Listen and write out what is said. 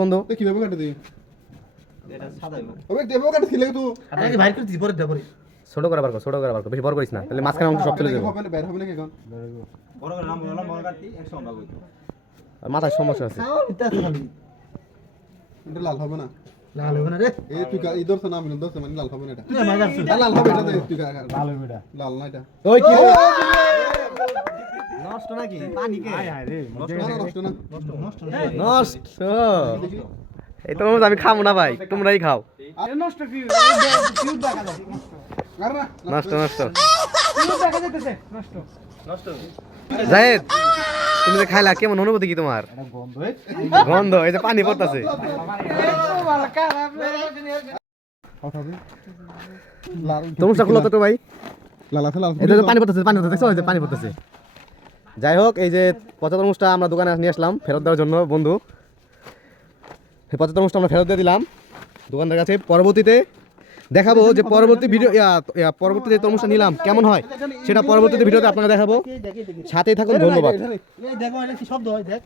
বন্ধু কিভাবে কাটে দিই এটা সাদা ওবে দেবো কাটে ছিলে তো আরে ভাই করে দিবরে দেবরে ছোট করে পারবো বেশি বড় করিস না তাহলে মাঝখানে অংশ সব চলে যাবে হবে না বের হবে না এখন বড় করে নাম বললাম বড় কাটি 100 ভাগ হইতো আর মাথায় সমস্যা আছে এটা তো খালি এটা লাল হবে না লাল হবে না রে এই তুই ইদর তো নাম ইদর তো মানে লাল হবে না এটা তুই মাগার লাল হবে এটা তুই লাল হবে এটা লাল না এটা ওই কি নষ্ট নাকি পানি কে আয় আয় রে নষ্ট না নষ্ট এই তো আমি খাবো না ভাই তোমরাই খাও নষ্ট কি কিউট দেখা যায় আর না নষ্ট নষ্ট কিউট দেখা যাইতেছে নষ্ট নষ্ট জায়েদ তুমি যে খাইলা কেমন অনুভূতি কি তোমার এটা গন্ধ গন্ধ এই যে পানি পড়তাছে ভালো খারাপ রে হবে লাল তরমুজটা খুলো তো ভাই লাল আছে লাল এই যে পানি পড়তেছে দেখছো এই যে পানি পড়তেছে যাই হোক এই যে পচা তরমুজটা আমরা দোকানে নিয়ে আসলাম ফেরত দেওয়ার জন্য বন্ধু এই পচা তরমুজটা আমরা ফেরত দিয়ে দিলাম দোকানদার কাছে পরবর্তীতে দেখাবো যে পরবর্তী ভিডিও পরবর্তী যে তরমুজটা নিলাম কেমন হয় সেটা পরবর্তীতে ভিডিওতে আপনারা দেখাবো সাথেই থাকুন ধন্যবাদ দেখো এটা কি শব্দ হয় দেখ